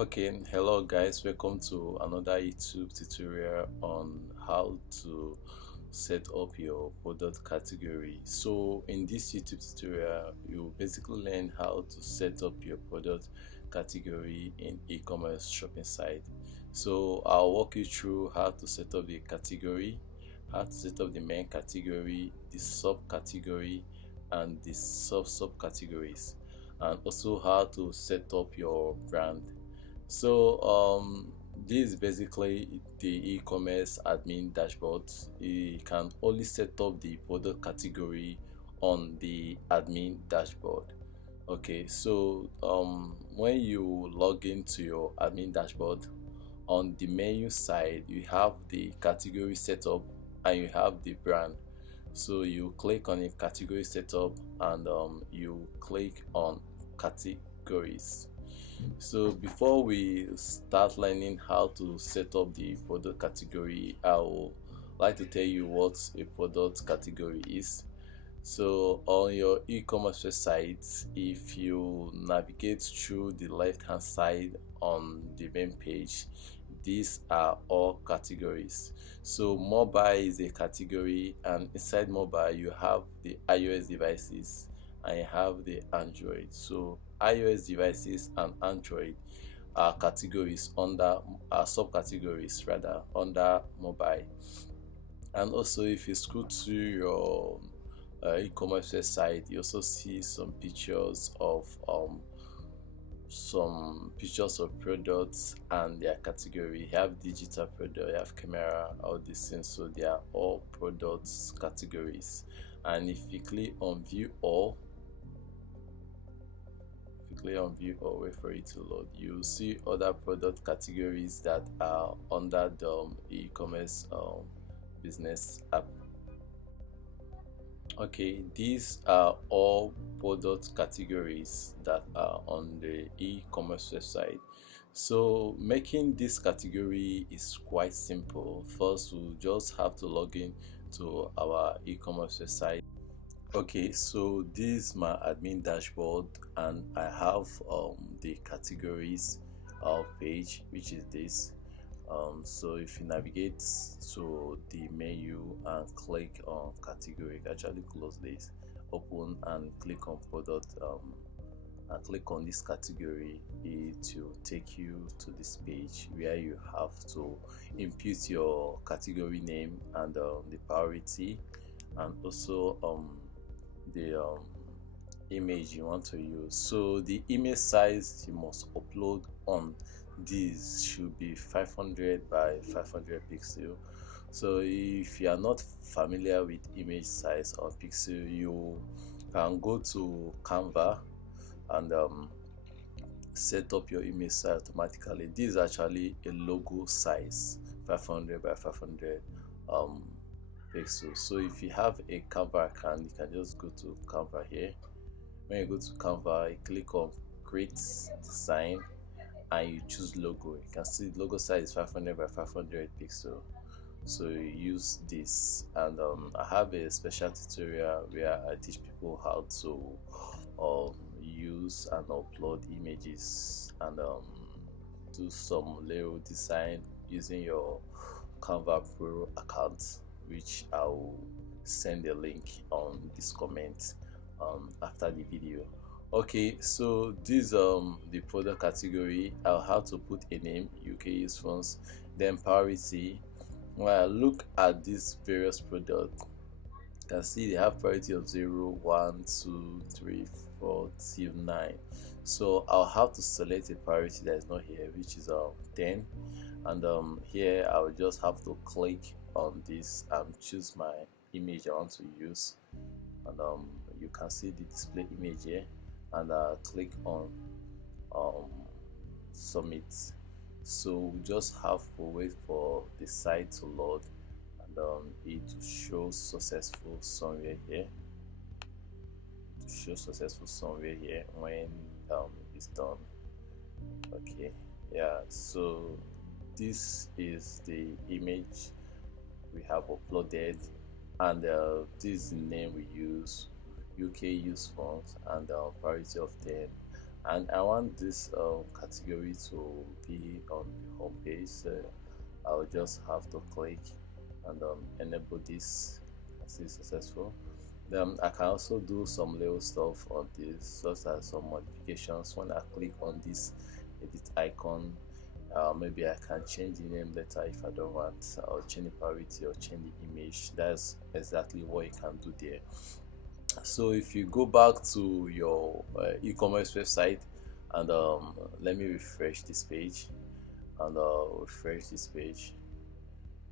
Okay, hello guys, welcome to another YouTube tutorial on how to set up your product category. So in this YouTube tutorial, you basically learn how to set up your product category in e-commerce shopping site. So I'll walk you through how to set up the category, how to set up the main category, the subcategory, and the subcategories, and also how to set up your brand. So this is basically the e-commerce admin dashboard. You can only set up the product category on the admin dashboard. Okay, so when you log into your admin dashboard, on the menu side you have the category setup and you have the brand. So you click on the category setup and you click on categories. So before we start learning how to set up the product category, I would like to tell you what a product category is. So on your e-commerce website, if you navigate through the left hand side on the main page, these are all categories. So mobile is a category, and inside mobile you have the iOS devices and you have the Android. So iOS devices and Android are categories under subcategories rather under mobile. And also if you scroll to your e-commerce website, you also see some pictures of products and their category. You have digital product, you have camera, all these things. So they are all products categories. And if you click on view all, wait for it to load, you see other product categories that are under the e-commerce business app. Okay, these are all product categories that are on the e-commerce website. So making this category is quite simple. First, we'll just have to log in to our e-commerce website. Okay, so this is my admin dashboard and I have the categories page, which is this. So if you navigate to the menu and click on category, actually close this, open and click on product, and click on this category, it will take you to this page where you have to input your category name and the priority, and also the image you want to use. So the image size you must upload on this should be 500 by 500 pixel. So if you are not familiar with image size or pixel, you can go to Canva and set up your image size automatically. This is actually a logo size, 500 by 500 pixels. So if you have a Canva account, you can just go to Canva here. When you go to Canva, you click on create design and you choose logo. You can see logo size is 500 by 500 pixel. So you use this, and I have a special tutorial where I teach people how to use and upload images and do some layout design using your Canva Pro account, which I will send a link on this comment after the video. Okay, so this the product category. I'll have to put a name, UK use phones, then priority. When I look at these various products, you can see they have priority of 0, 1, 2, 3, 4 till 9. So I'll have to select a priority that is not here, which is 10, and here I will just have to click on this and choose my image I want to use, and you can see the display image here, and click on submit. So we just have to wait for the site to load, and it will show successful somewhere here. When it's done. Okay, yeah, so this is the image we have uploaded, and this is the name we use, UK use fonts, and priority of 10, and I want this category to be on the home page. So I'll just have to click and enable this. I see successful. Then I can also do some little stuff on this, such as some modifications. When I click on this edit icon, maybe I can change the name later if I don't want, or change the priority or change the image. That's exactly what you can do there. So if you go back to your e-commerce website and let me refresh this page and refresh this page,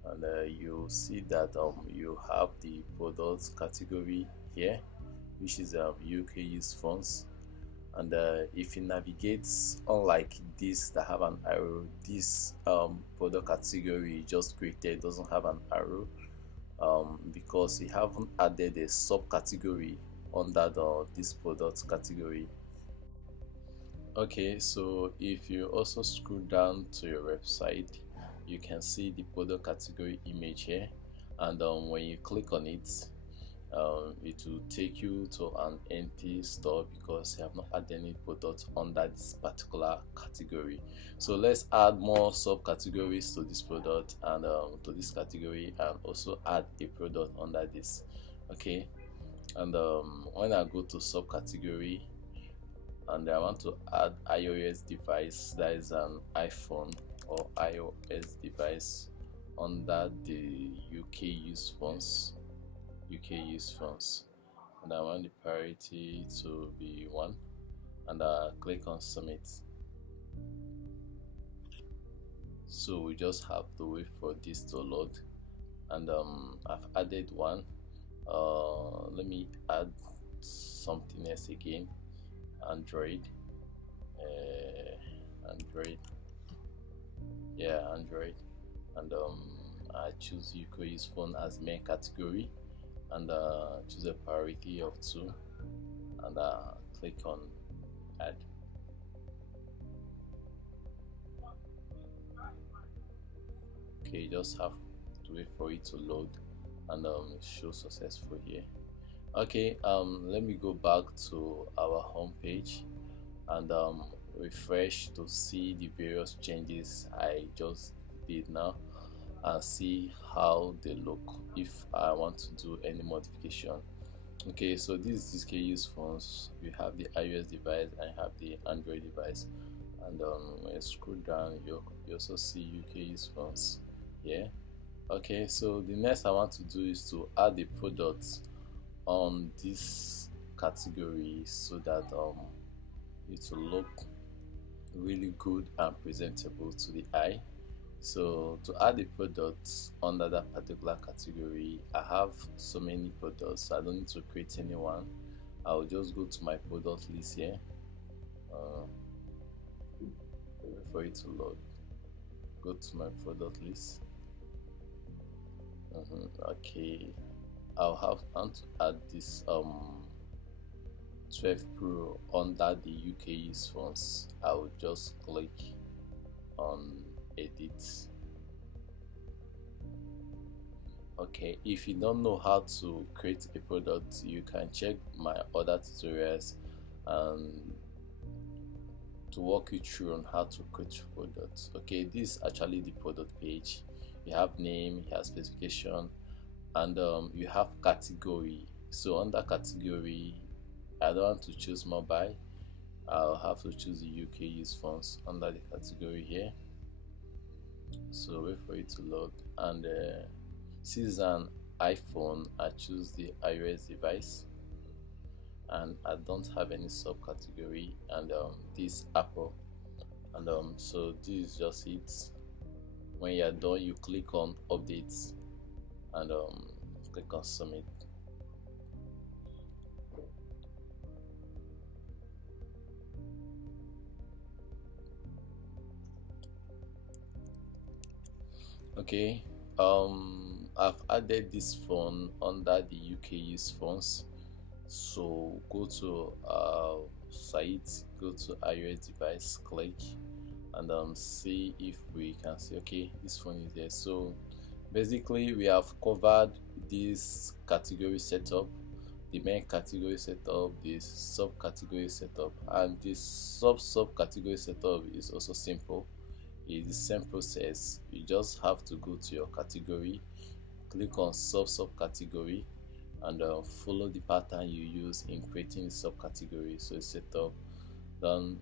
and you'll see that you have the product category here, which is UK used funds. And if you navigate, unlike this that have an arrow, this product category you just created doesn't have an arrow, because you haven't added a subcategory under this product category. Okay, so if you also scroll down to your website, you can see the product category image here, and when you click on it, it will take you to an empty store because you have not added any product under this particular category. So let's add more subcategories to this product and to this category, and also add a product under this. Okay, and when I go to subcategory and I want to add iOS device, that is an iPhone or iOS device, under the UK use funds, and I want the priority to be 1, and I click on submit. So we just have to wait for this to load, and I've added one. Let me add something else again. Android, Android, yeah, Android, and I choose UK use phone as main category, and choose a priority of 2, and click on add. Okay, you just have to wait for it to load, and show successful here. Okay, let me go back to our home page and refresh to see the various changes I just did now, and see how they look if I want to do any modification. Okay, so this is use phones. We have the iOS device and have the Android device, and when you scroll down, you also see UK use phones. Yeah. Okay, so the next I want to do is to add the products on this category so that it will look really good and presentable to the eye. So to add the products under that particular category, I have so many products, so I don't need to create any one. I'll just go to my product list here, wait for it to load. Go to my product list. Okay, I'll have to add this 12 Pro under the UK use phones. I will just click on edit. Okay, if you don't know how to create a product, you can check my other tutorials to walk you through on how to create products. Okay, this is actually the product page. You have name, you have specification, and you have category. So under category, I don't want to choose mobile. I'll have to choose the UK use phones under the category here. So wait for it to load, and since an iPhone, I choose the iOS device, and I don't have any subcategory, and this Apple, and so this is just it. When you're done, you click on updates and click on submit. Okay, I've added this phone under the UK use phones. So go to site, go to iOS device, click, and see if we can see. Okay, this phone is there. So basically we have covered this category setup, the main category setup, this subcategory setup, and this subcategory setup is also simple. It's the same process. You just have to go to your category, click on subcategory, and follow the pattern you use in creating the subcategory. So it's set up. Then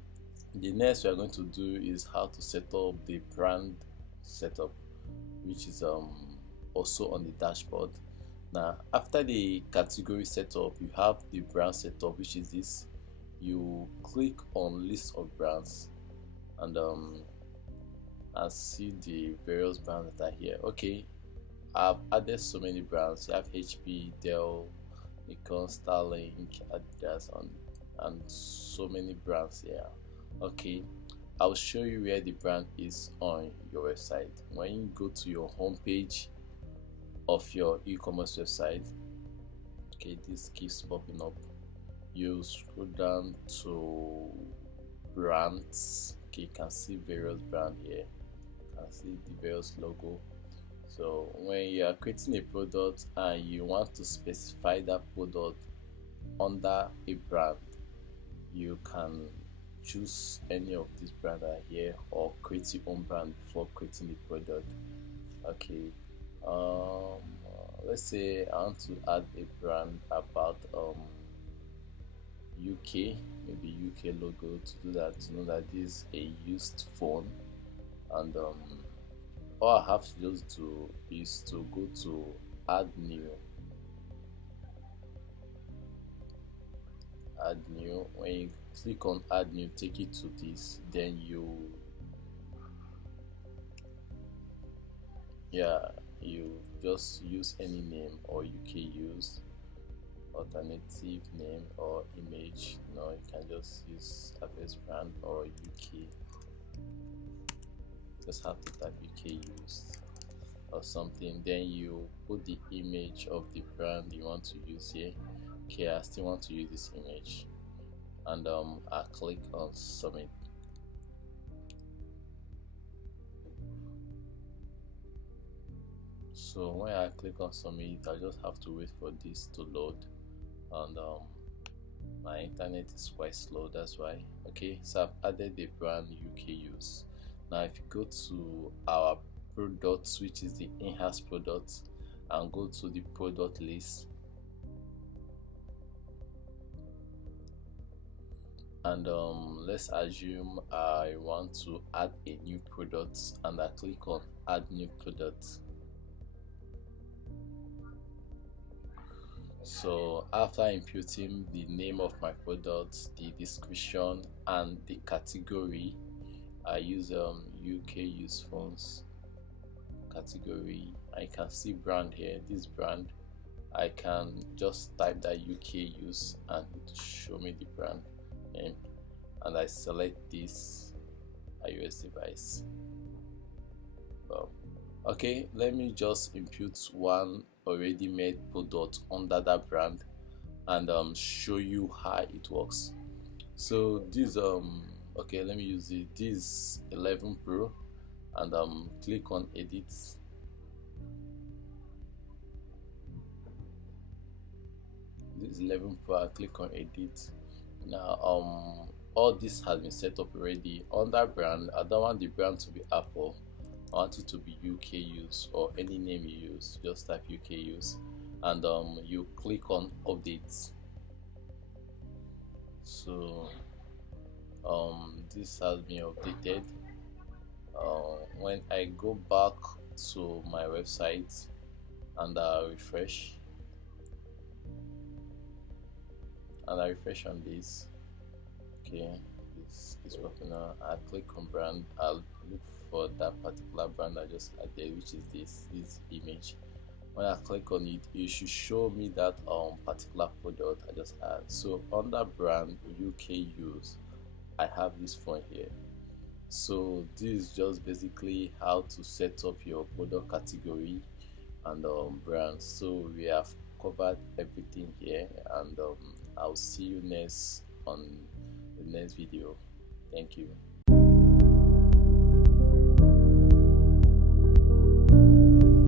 the next we are going to do is how to set up the brand setup, which is also on the dashboard. Now after the category setup, you have the brand setup, which is this. You click on list of brands and see the various brands that are here. Okay, I've added so many brands. You have HP, Dell, Nikon, Starlink, Adidas, and so many brands here. Okay, I'll show you where the brand is on your website. When you go to your home page of your e-commerce website, okay, this keeps popping up. You scroll down to brands. Okay, you can see various brands here. You can see the various logo. So when you are creating a product and you want to specify that product under a brand, you can choose any of these brands that are here, or create your own brand before creating the product. Okay, let's say I want to add a brand about UK, maybe UK logo. To do that, to know that this is a used phone, and all I have to just do is to go to add new. When you click on add new, take it to this, then you just use any name, or UK use alternative name or image. No, you can just use Apex brand or UK. Just have to type UK used or something, then you put the image of the brand you want to use here. Okay, I still want to use this image, and I click on submit. So when I click on submit, I just have to wait for this to load, and my internet is quite slow, that's why. Okay, so I've added the brand UK use. Now if you go to our products, which is the in-house product, and go to the product list, and let's assume I want to add a new product, and I click on add new product. So after inputting the name of my product, the description, and the category, I use UK use phones category. I can see brand here, this brand. I can just type that UK use and it show me the brand name, and I select this iOS device. Okay, let me just input one already made product under that brand, and show you how it works. So this okay, let me use it. This 11 Pro, and click on edit. This 11 Pro, I click on edit. Now all this has been set up already. On that brand, I don't want the brand to be Apple. I want it to be UK use, or any name you use. Just type UK use, and you click on updates. So this has been updated. When I go back to my website and refresh, and I refresh on this, okay, this is popping up. I click on brand, I'll look for that particular brand I just added, which is this image. When I click on it, it should show me that particular product I just add. So under brand UK use, I have this phone here. So this is just basically how to set up your product category and brand. So we have covered everything here, and I'll see you next on the next video. Thank you.